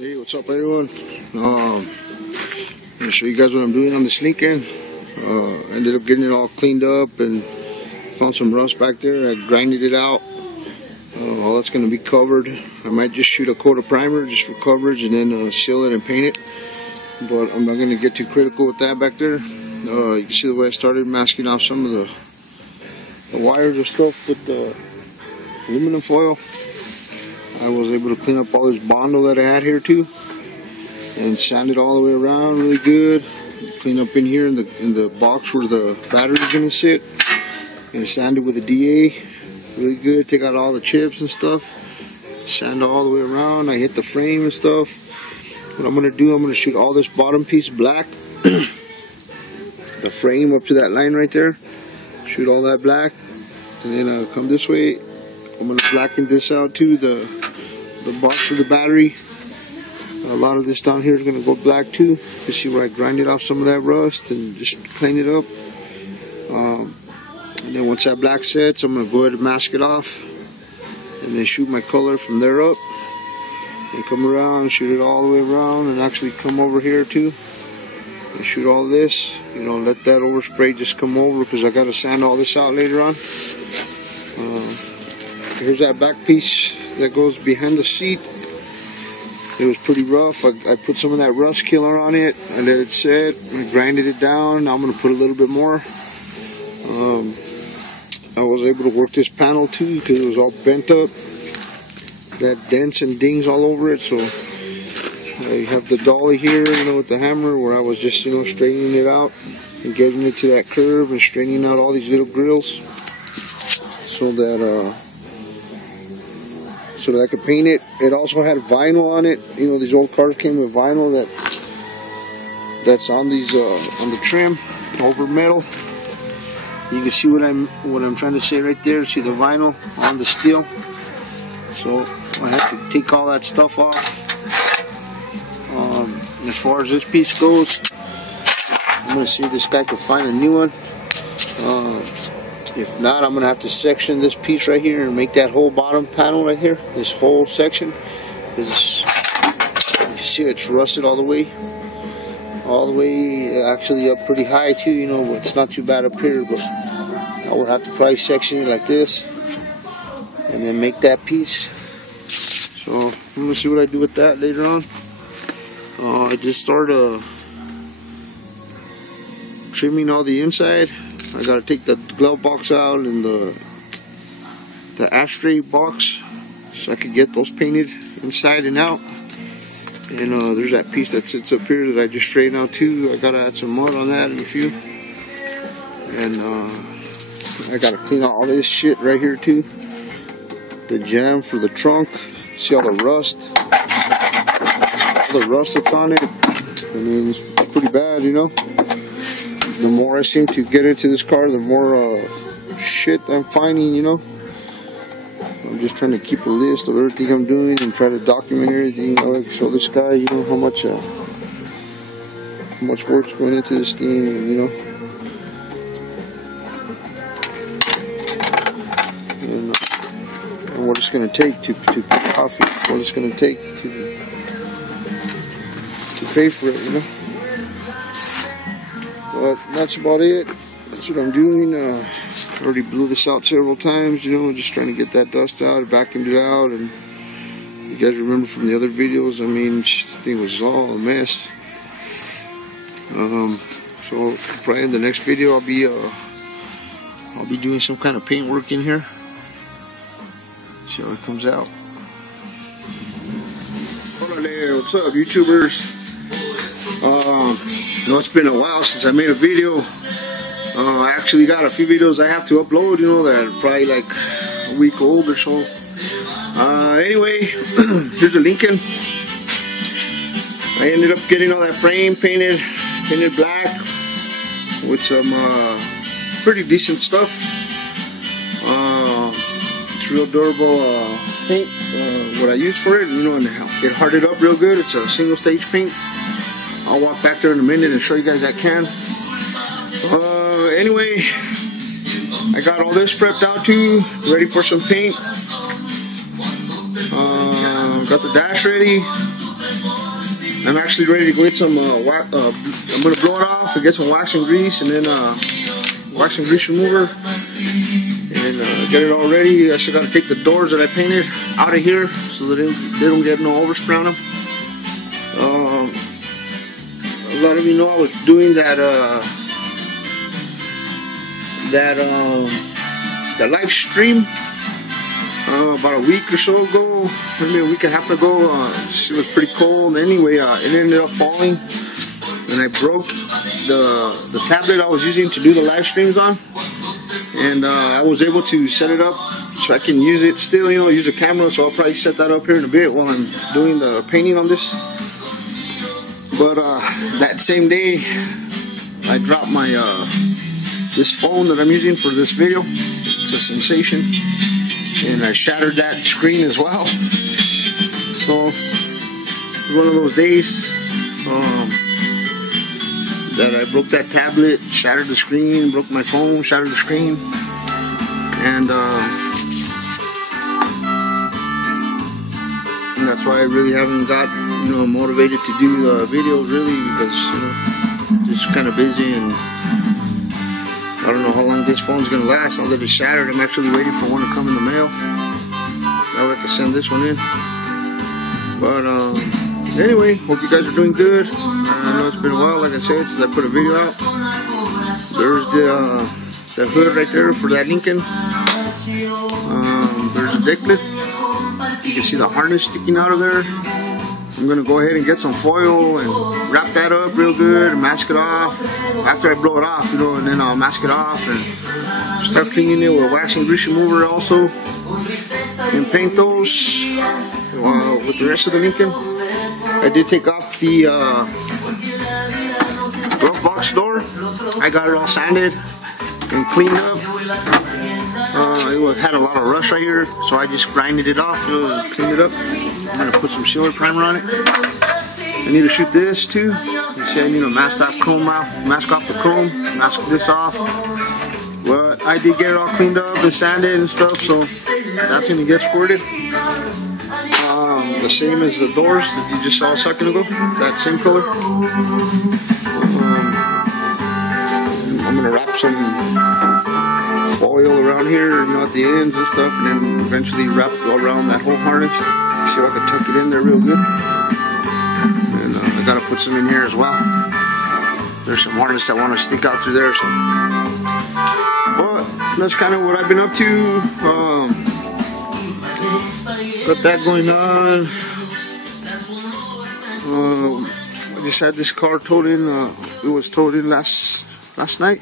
Hey, what's up everyone? I'm gonna show you guys what I'm doing on this Lincoln. Ended up getting it all cleaned up and found some rust back there. I grinded it out. All that's gonna be covered. I might just shoot a coat of primer just for coverage and then seal it and paint it. But I'm not gonna get too critical with that back there. You can see the way I started masking off some of the wires and stuff with the aluminum foil. I was able to clean up all this Bondo that I had here too, and sand it all the way around really good. Clean up in here in the box where the battery's gonna sit, and sand it with a DA really good. Take out all the chips and stuff. Sand all the way around. I hit the frame and stuff. What I'm gonna do, I'm gonna shoot all this bottom piece black, the frame up to that line right there. Shoot all that black, and then come this way. I'm gonna blacken this out too. The box for the battery. A lot of this down here is gonna go black too. You see where I grinded off some of that rust and just clean it up. And then once that black sets, I'm gonna go ahead and mask it off, and then shoot my color from there up, and come around, shoot it all the way around, and actually come over here too, and shoot all this. You know, let that overspray just come over because I gotta sand all this out later on. Here's that back piece that goes behind the seat. It was pretty rough. I put some of that rust killer on it. I let it set. I grinded it down. Now I'm going to put a little bit more. I was able to work this panel too because it was all bent up. Got dents and dings all over it. So I have the dolly here, you know, with the hammer where I was just, you know, straightening it out and getting it to that curve and straightening out all these little grills so that I could paint it. It also had vinyl on it. You know, these old cars came with vinyl that's on these on the trim over metal. You can see what I'm trying to say right there. See the vinyl on the steel. So I have to take all that stuff off. As far as this piece goes, I'm gonna see if this guy can find a new one. If not, I'm going to have to section this piece right here and make that whole bottom panel right here, this whole section. Because you see it's rusted all the way, actually up pretty high too, you know, but it's not too bad up here. But I would have to probably section it like this and then make that piece. So I'm going to see what I do with that later on. I just started trimming all the inside. I gotta take the glove box out and the ashtray box so I can get those painted inside and out. And there's that piece that sits up here that I just straightened out too. I gotta add some mud on that in a few. And I gotta clean out all this shit right here too. The jam for the trunk. See all the rust? All the rust that's on it. I mean, it's pretty bad, you know. The more I seem to get into this car, the more shit I'm finding, you know. I'm just trying to keep a list of everything I'm doing and try to document everything. I like to show this guy, you know, how much work's going into this thing, you know. And what it's going to take to pay coffee, what it's going to take to pay for it, you know. But that's about it. That's what I'm doing. I already blew this out several times, you know, just trying to get that dust out, vacuumed it out. And you guys remember from the other videos, I mean, the thing was all a mess. So probably in the next video, I'll be doing some kind of paint work in here. See how it comes out. Hola, what's up, YouTubers? You know, it's been a while since I made a video. I actually got a few videos I have to upload, you know, that are probably like a week old or so. Anyway, here's a Lincoln. I ended up getting all that frame painted black with some pretty decent stuff. It's real durable paint. What I use for it, you know, and it hardened up real good. It's a single stage paint. I'll walk back there in a minute and show you guys that can. Anyway, I got all this prepped out too, ready for some paint. Got the dash ready. I'm actually ready to go get some, I'm going to blow it off and get some wax and grease, and then wax and grease remover, and get it all ready. I still got to take the doors that I painted out of here so that they don't get no overspray on them. A lot of you know I was doing that live stream about a week or so ago, maybe a week and a half ago. It was pretty cold. Anyway, it ended up falling, and I broke the tablet I was using to do the live streams on, and I was able to set it up so I can use it still, use a camera. So I'll probably set that up here in a bit while I'm doing the painting on this. But that same day, I dropped my this phone that I'm using for this video. It's a Sensation, and I shattered that screen as well. So it was one of those days that I broke that tablet, shattered the screen, broke my phone, shattered the screen, and that's why I really haven't got motivated to do videos really, because just kind of busy, and I don't know how long this phone's gonna last. Now that it's shattered, I'm actually waiting for one to come in the mail. Now I can send this one in. But anyway, hope you guys are doing good. I know it's been a while, like I said, since I put a video out. There's the hood right there for that Lincoln. There's a decklet. You can see the harness sticking out of there. I'm gonna go ahead and get some foil and wrap that up real good and mask it off after I blow it off, and then I'll mask it off and start cleaning it with wax and grease remover also, and paint those with the rest of the Lincoln. I did take off the glove box door. I got it all sanded and cleaned up. It had a lot of rust right here, so I just grinded it off and cleaned it up. I'm gonna put some sealer primer on it. I need to shoot this too. You see, I need to mask off the chrome, mask this off. But I did get it all cleaned up and sanded and stuff, so that's gonna get squirted. The same as the doors that you just saw a second ago, that same color. I'm gonna wrap some foil around here, at the ends and stuff, and then eventually wrap around that whole harness. See if I can tuck it in there real good. And I gotta put some in here as well. There's some harness that want to stick out through there, so. But that's kind of what I've been up to. Got that going on. I just had this car towed in. It was towed in last night.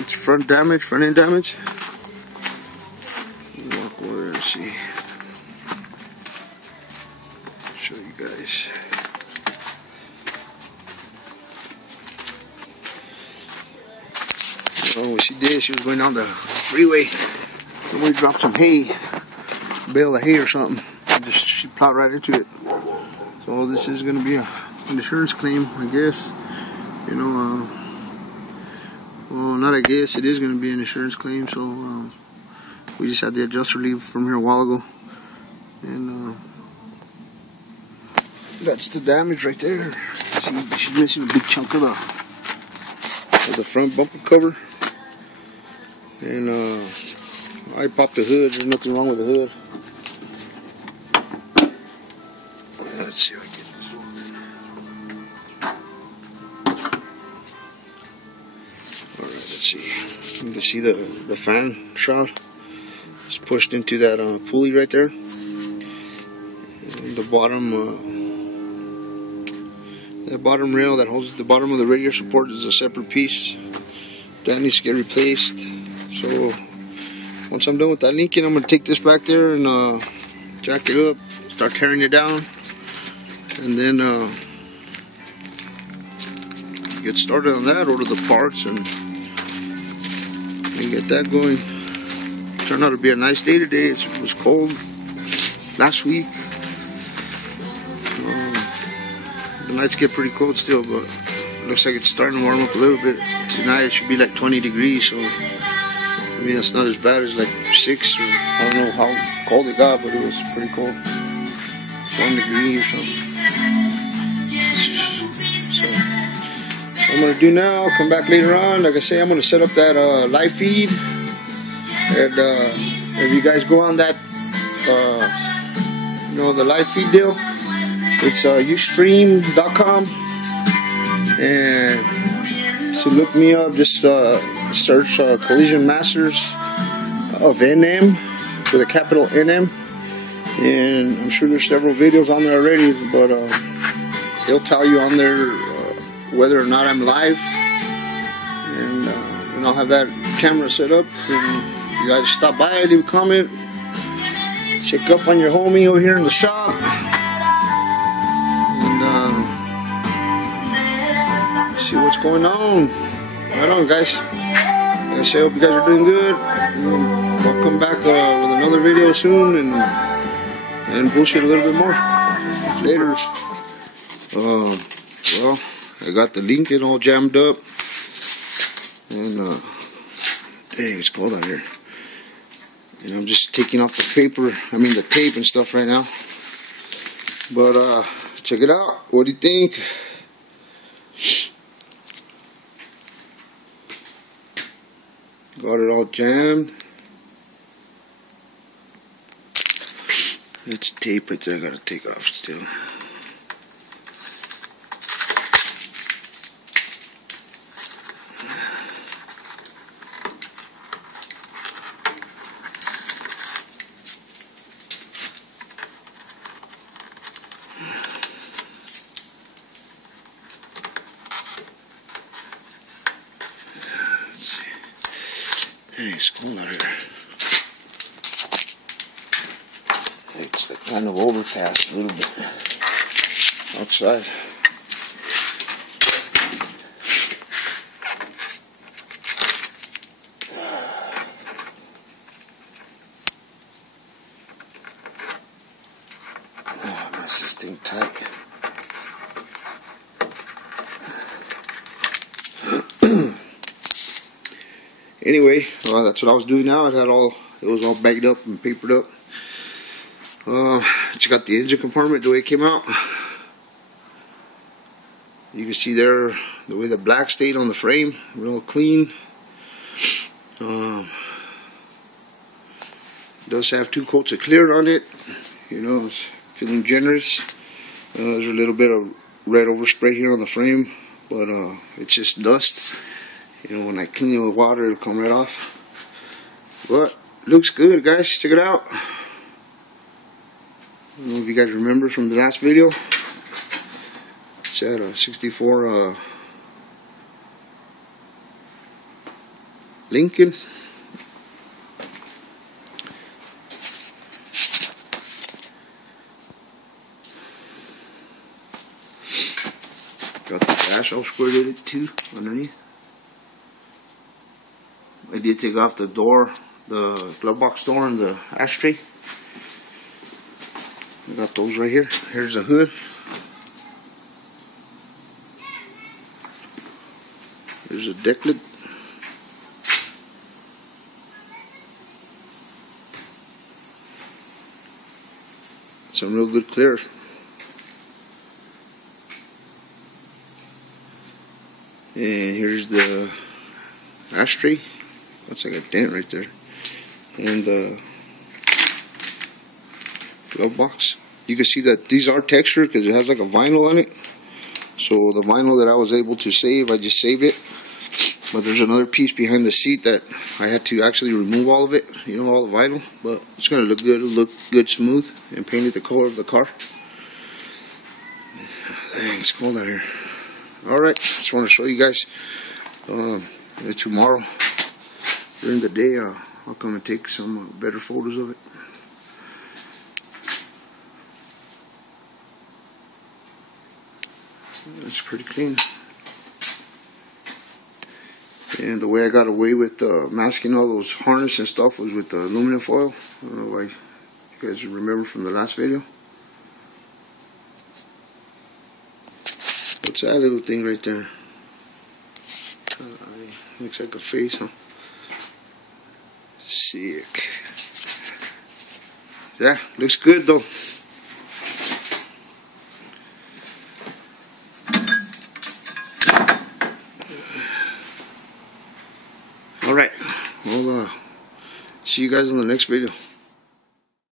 It's front end damage. Walk over and see. Show you guys. Oh, she did. She was going down the freeway. Somebody dropped some hay, bale of hay or something. She plowed right into it. So this is going to be an insurance claim, I guess. Well, not I guess, it is going to be an insurance claim. So we just had the adjuster leave from here a while ago, and that's the damage right there. She's missing a big chunk of the front bumper cover, and I popped the hood. There's nothing wrong with the hood. Let's see if I can get this one. Alright, let's see. You can see the fan shroud. It's pushed into that pulley right there. And the bottom rail that holds the bottom of the radiator support is a separate piece. That needs to get replaced. So once I'm done with that Lincoln, I'm going to take this back there and jack it up, start tearing it down, and then get started on that, order the parts, and get that going. Turned out to be a nice day today. It was cold last week. The nights get pretty cold still, but it looks like it's starting to warm up a little bit. Tonight it should be like 20 degrees, so I mean it's not as bad as like 6, or I don't know how cold it got, but it was pretty cold. 1 degree or something. So what I'm gonna do now, come back later on. Like I say, I'm gonna set up that live feed, and if you guys go on that, you know, the live feed deal, it's ustream.com, and so look me up. Just search Collision Masters of NM with a capital NM, and I'm sure there's several videos on there already, but they'll tell you on there whether or not I'm live, and I'll have that camera set up, and you guys stop by, leave a comment, check up on your homie over here in the shop, and see what's going on. Right on, guys. Like I say, I hope you guys are doing good. I'll come back with another video soon, and bullshit a little bit more later. Well, I got the Lincoln all jammed up, and dang, it's cold out here. And I'm just taking off the the tape and stuff right now. But check it out. What do you think? Got it all jammed. It's tape right there I gotta take off still. Hey, it's cold out here. It's kind of overcast a little bit outside. Oh, I must this thing tight. Anyway, that's what I was doing now. It was all bagged up and papered up. Check out the engine compartment, the way it came out. You can see there the way the black stayed on the frame, real clean. Does have 2 coats of clear on it. You know, it's feeling generous. There's a little bit of red overspray here on the frame, but it's just dust. You know, when I clean it with water, it'll come right off. But looks good, guys. Check it out. I don't know if you guys remember from the last video. It's at a 64 Lincoln. Got the dash all squared in it too, underneath. I did take off the door, the glove box door and the ashtray. I got those right here. Here's the hood. Here's a deck lid. Some real good clear. And here's the ashtray. Looks like a dent right there. And the glove box. You can see that these are textured because it has like a vinyl on it. So the vinyl that I was able to save, I just saved it. But there's another piece behind the seat that I had to actually remove all of it. You know, all the vinyl. But it's going to look good. It'll look good smooth. And painted the color of the car. Dang, it's cold out here. Alright, just want to show you guys tomorrow. During the day, I'll come and take some better photos of it. It's pretty clean. And the way I got away with masking all those harness and stuff was with the aluminum foil. I don't know why you guys remember from the last video. What's that little thing right there? Looks like a face, huh? Sick. Yeah, looks good though. Alright, I'll see you guys in the next video.